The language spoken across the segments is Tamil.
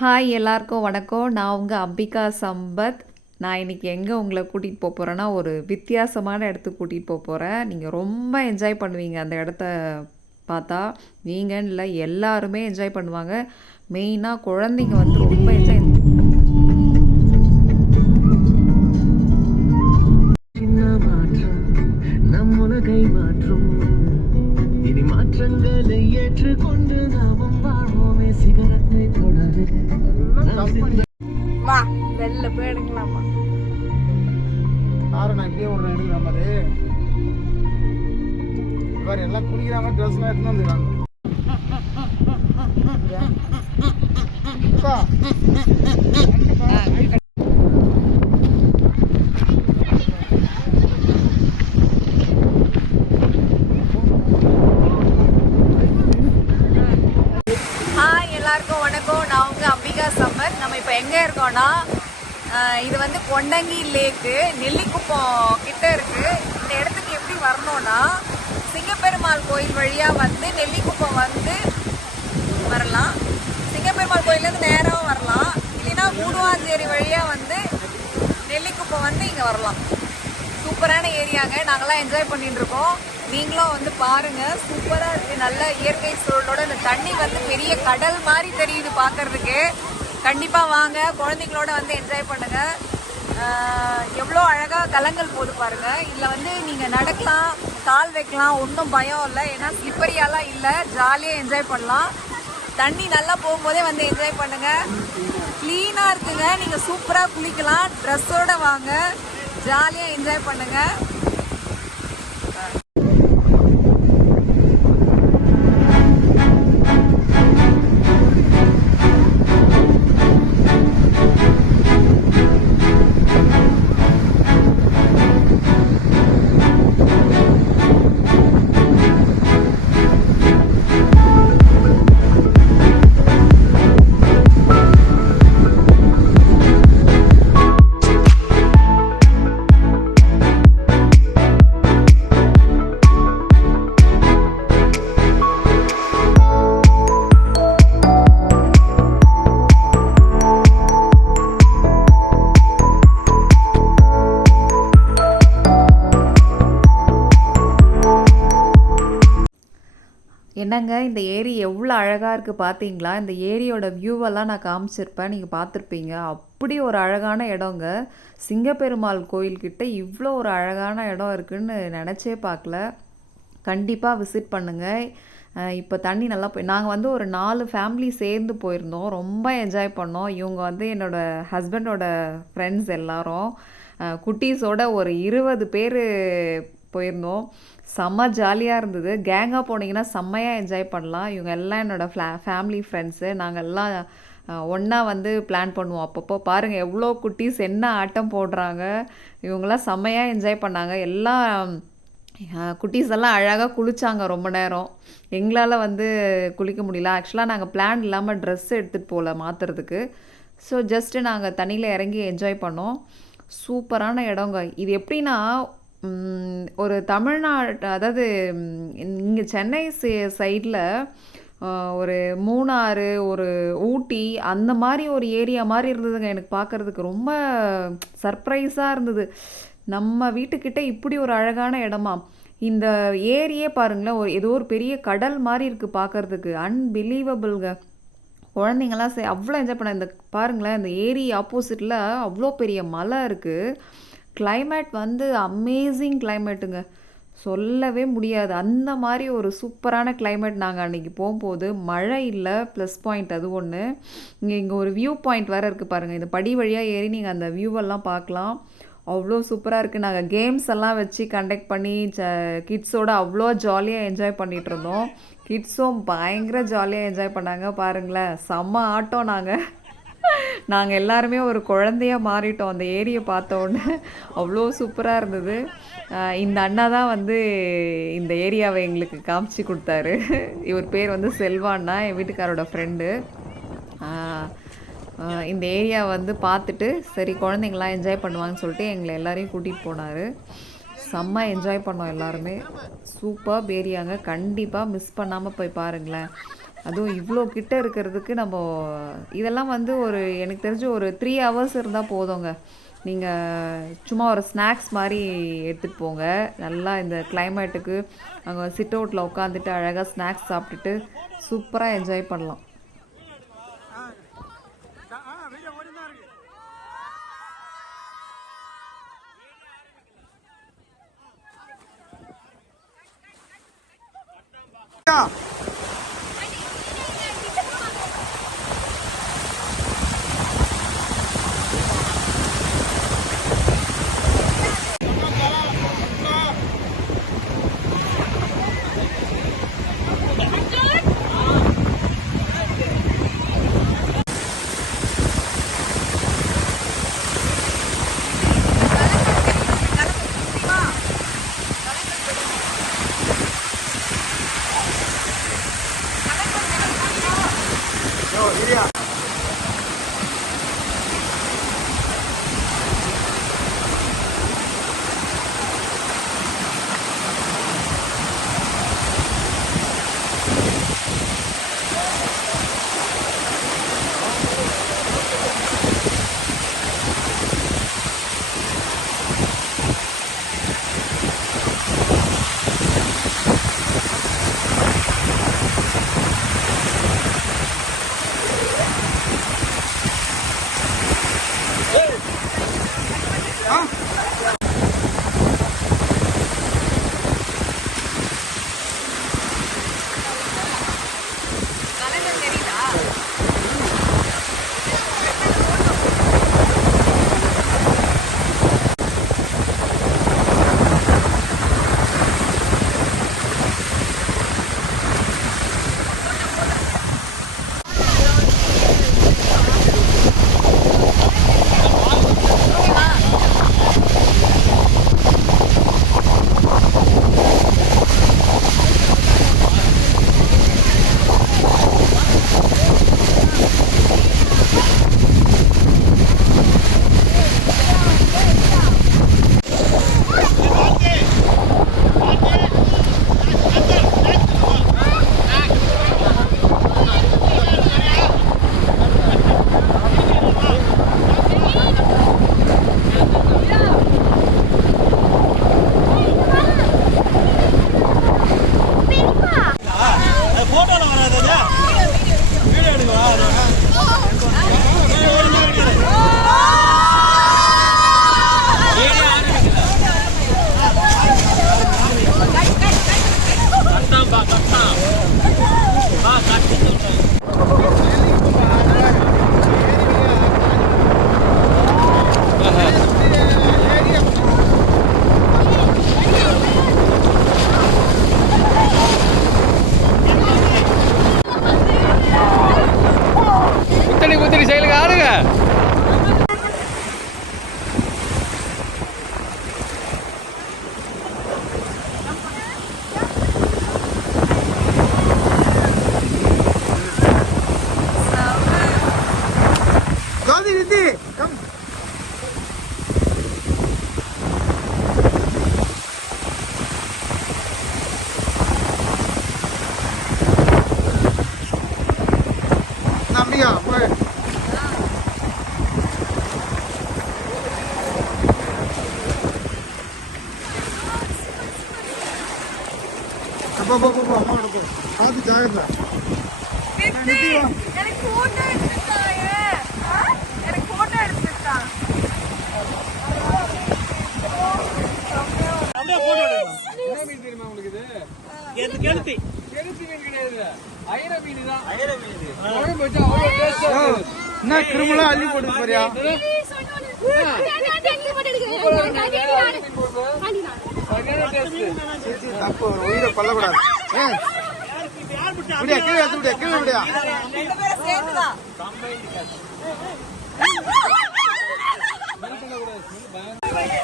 ஹாய் எல்லாருக்கும் வணக்கம். நான் உங்கள் அம்பிகா சம்பத். நான் இன்றைக்கி எங்கே உங்களை கூட்டிகிட்டு போக போகிறேன்னா ஒரு வித்தியாசமான இடத்துக்கு கூட்டிகிட்டு போக போகிறேன் நீங்கள் ரொம்ப என்ஜாய் பண்ணுவீங்க அந்த இடத்த பார்த்தா. நீங்கன்னு இல்லை எல்லாருமே என்ஜாய் பண்ணுவாங்க. மெயினாக குழந்தைங்க வந்து ரொம்ப என்ஜாய் வெளில போய் எடுக்கலாமா? காரை நான் இப்படியே ஒரு எடுக்கிற மாதிரி வேறு எல்லாம் குளிக்கிறாங்க ட்ரெஸ்லாம் எடுத்துன்னு ஹாய் எல்லாருக்கும் வணக்கம். நான் உங்கள் அம்பிகா சம்மர் நம்ம இப்போ எங்கே இருக்கோம்னா இது வந்து கொண்டங்கி லேக்கு. நெல்லிக்குப்பம் கிட்ட இருக்கு. இந்த இடத்துக்கு எப்படி வரணும்னா சிங்கப்பெருமாள் கோயில் வழியாக வந்து நெல்லிக்குப்பம் வந்து வரலாம். சிங்கப்பெருமாள் கோயிலேருந்து நேராகவும் வரலாம். இல்லைன்னா மூடுவாஞ்சேரி வழியாக வந்து நெல்லிக்குப்பம் வந்து இங்கே வரலாம். சூப்பரான ஏரியாங்க. நாங்களாம் என்ஜாய் பண்ணிட்டு இருக்கோம் நீங்களும் வந்து பாருங்க. சூப்பராக இருக்கு. நல்ல இயற்கை சூழலோட இந்த தண்ணி வந்து பெரிய கடல் மாதிரி தெரியுது பார்க்கறதுக்கு. கண்டிப்பாக வாங்க. குழந்தைங்களோட வந்து என்ஜாய் பண்ணுங்க. எவ்வளோ அழகாக கலங்கள் போது பாருங்க. இதில் வந்து நீங்கள் நடக்கலாம் கால் வைக்கலாம் ஒன்றும் பயம் இல்லை. ஏன்னா ஸ்லிப்பரியாலாம் இல்லை. ஜாலியாக என்ஜாய் பண்ணலாம். தண்ணி நல்லா போகும்போதே வந்து என்ஜாய் பண்ணுங்க. க்ளீனாக இருக்குங்க. நீங்கள் சூப்பராக குளிக்கலாம். ட்ரெஸ்ஸோட வாங்க. ஜாலியாக என்ஜாய் பண்ணுங்கள் பாருங்க இந்த ஏரி எவ்வளோ அழகாக இருக்குது பார்த்தீங்களா இந்த ஏரியோட வியூவெல்லாம் நான் காமிச்சிருப்பேன் நீங்கள் பார்த்துருப்பீங்க அப்படி ஒரு அழகான இடங்க. சிங்கப்பெருமாள் கோயில்கிட்ட இவ்வளோ ஒரு அழகான இடம் இருக்குன்னு நினச்சே பார்க்கல கண்டிப்பாக விசிட் பண்ணுங்கள் இப்போ தண்ணி நல்லா போய் நாங்கள் வந்து ஒரு நாலு ஃபேமிலி சேர்ந்து போயிருந்தோம். ரொம்ப என்ஜாய் பண்ணோம். இவங்க வந்து என்னோடய ஹஸ்பண்டோட ஃப்ரெண்ட்ஸ் எல்லாரும். குட்டீஸோட ஒரு இருபது பேர் போயிருந்தோம். செம்ம ஜாலியாக இருந்தது. கேங்காக போனீங்கன்னா செம்மையாக என்ஜாய் பண்ணலாம். இவங்க எல்லாம் என்னோடய ஃப்ளா ஃபேமிலி ஃப்ரெண்ட்ஸு நாங்கள் எல்லாம் ஒன்றா வந்து பிளான் பண்ணுவோம். அப்பப்போ பாருங்கள் எவ்வளோ குட்டீஸ் என்ன ஆட்டம் போடுறாங்க. இவங்கெல்லாம் செம்மையாக என்ஜாய் பண்ணாங்க. எல்லாம் குட்டீஸ் எல்லாம் அழகாக குளித்தாங்க ரொம்ப நேரம். எங்களால் வந்து குளிக்க முடியல. ஆக்சுவலாக நாங்கள் பிளான் இல்லாமல் ட்ரெஸ் எடுத்துகிட்டு போகல மாற்றுறதுக்கு ஸோ ஜஸ்ட்டு நாங்கள் தண்ணியில் இறங்கி என்ஜாய் பண்ணோம். சூப்பரான இடங்க. இது எப்படின்னா ஒரு தமிழ்நாடு அதாவது இங்கே சென்னை சைடில் ஒரு மூணாறு ஒரு ஊட்டி அந்த மாதிரி ஒரு ஏரியா மாதிரி இருந்ததுங்க. எனக்கு பார்க்கறதுக்கு ரொம்ப சர்ப்ரைஸாக இருந்தது. நம்ம வீட்டுக்கிட்ட இப்படி ஒரு அழகான இடமா? இந்த ஏரியே பாருங்களேன் ஒரு ஏதோ ஒரு பெரிய கடல் மாதிரி இருக்குது பார்க்கறதுக்கு அன்பிலீவபிள்ங்க. குழந்தைங்களாம் சே அவ்வளோ என்ஜாய் பண்ண இந்த பாருங்களேன் இந்த ஏரி ஆப்போசிட்டில் அவ்வளோ பெரிய மலை இருக்குது கிளைமேட் வந்து அமேசிங் கிளைமேட்டுங்க சொல்லவே முடியாது. அந்த மாதிரி ஒரு சூப்பரான கிளைமேட் நாங்கள் அன்றைக்கி போகும்போது மழை இல்லை ப்ளஸ் பாயிண்ட் அது ஒன்று இங்கே இங்கே ஒரு வியூ பாயிண்ட் வேறு இருக்குது பாருங்கள் இந்த படி வழியாக ஏறி நீங்கள் அந்த வியூவெல்லாம் பார்க்கலாம். அவ்வளோ சூப்பராக இருக்குது நாங்கள் கேம்ஸ் எல்லாம் வச்சு கண்டக்ட் பண்ணி ஜ கிட்ஸோட அவ்வளோ ஜாலியாக என்ஜாய் பண்ணிகிட்டு இருந்தோம். கிட்ஸும் பயங்கர ஜாலியாக என்ஜாய் பண்ணாங்க பாருங்களேன். செம்ம ஆட்டோம் நாங்கள் நாங்கள் எல்லாருமே ஒரு குழந்தையா மாறிட்டோம். அந்த ஏரியை பார்த்த உடனே அவ்வளோ சூப்பராக இருந்தது. இந்த அண்ணா தான் வந்து இந்த ஏரியாவை எங்களுக்கு காமிச்சு கொடுத்தாரு. இவர் பேர் வந்து செல்வாண்ணா என் வீட்டுக்காரோட ஃப்ரெண்டு இந்த ஏரியா வந்து பார்த்துட்டு சரி குழந்தைங்களாம் என்ஜாய் பண்ணுவாங்கன்னு சொல்லிட்டு எங்களை எல்லாரையும் கூட்டிகிட்டு போனார். செம்ம என்ஜாய் பண்ணோம் எல்லாருமே. சூப்பர் ஏரியாங்க கண்டிப்பாக மிஸ் பண்ணாமல் போய் பாருங்களேன். அதுவும் இவ்வளோ கிட்ட இருக்கிறதுக்கு நம்ம இதெல்லாம் வந்து ஒரு எனக்கு தெரிஞ்சு ஒரு த்ரீ ஹவர்ஸ் இருந்தால் போதுங்க. நீங்கள் சும்மா ஒரு ஸ்நாக்ஸ் மாதிரி எடுத்துகிட்டு போங்க. நல்லா இந்த கிளைமேட்டுக்கு அங்கே சிட் அவுட்டில் உட்காந்துட்டு அழகாக ஸ்நாக்ஸ் சாப்பிட்டுட்டு சூப்பராக என்ஜாய் பண்ணலாம். Yeah. அப்பா போ போ போ அம்மாவோட போ பார்த்து ஜாகிரதா எனக்கு போட்டோ எடுத்துட்டாங்க எனக்கு போட்டோ எடுத்துட்டான் என்ன கிருமலா அள்ளி போட்டு போறியா தப்பு. ஒரு உயிரை கொல்லக்கூடாது. விடியா கீழே எடுத்து விடியா கீழே விடியா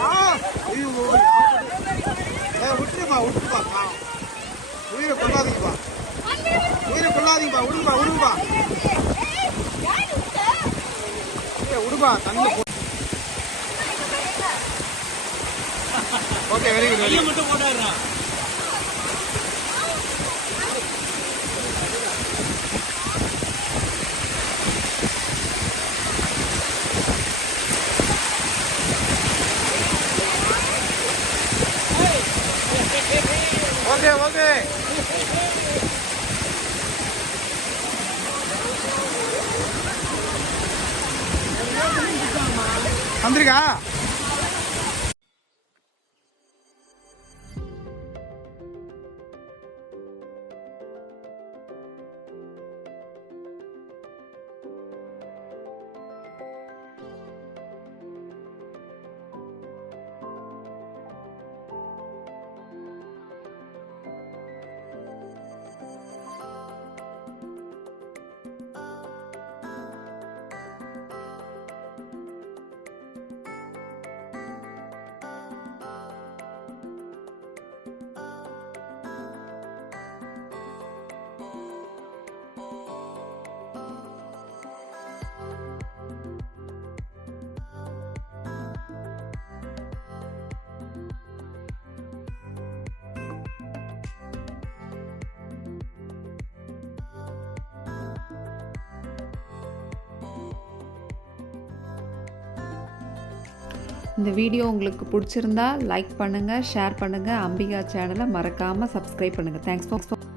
ஆ, ஐயோ. விட்டுருப்பா விட்டுருப்பா உயிரை கொல்லாதீங்கப்பா உயிரை கொல்லாதீங்கப்பா விடுங்கப்பா விடுங்கப்பா. விடுப்பா தண்ணி okay very good very good okay வந்திருக்கா? இந்த வீடியோ உங்களுக்கு பிடிச்சிருந்தா லைக் பண்ணுங்கள் ஷேர் பண்ணுங்கள் அம்பிகா சேனலை மறக்காமல் சப்ஸ்கிரைப் பண்ணுங்கள் தேங்க்ஸ் ஃபார்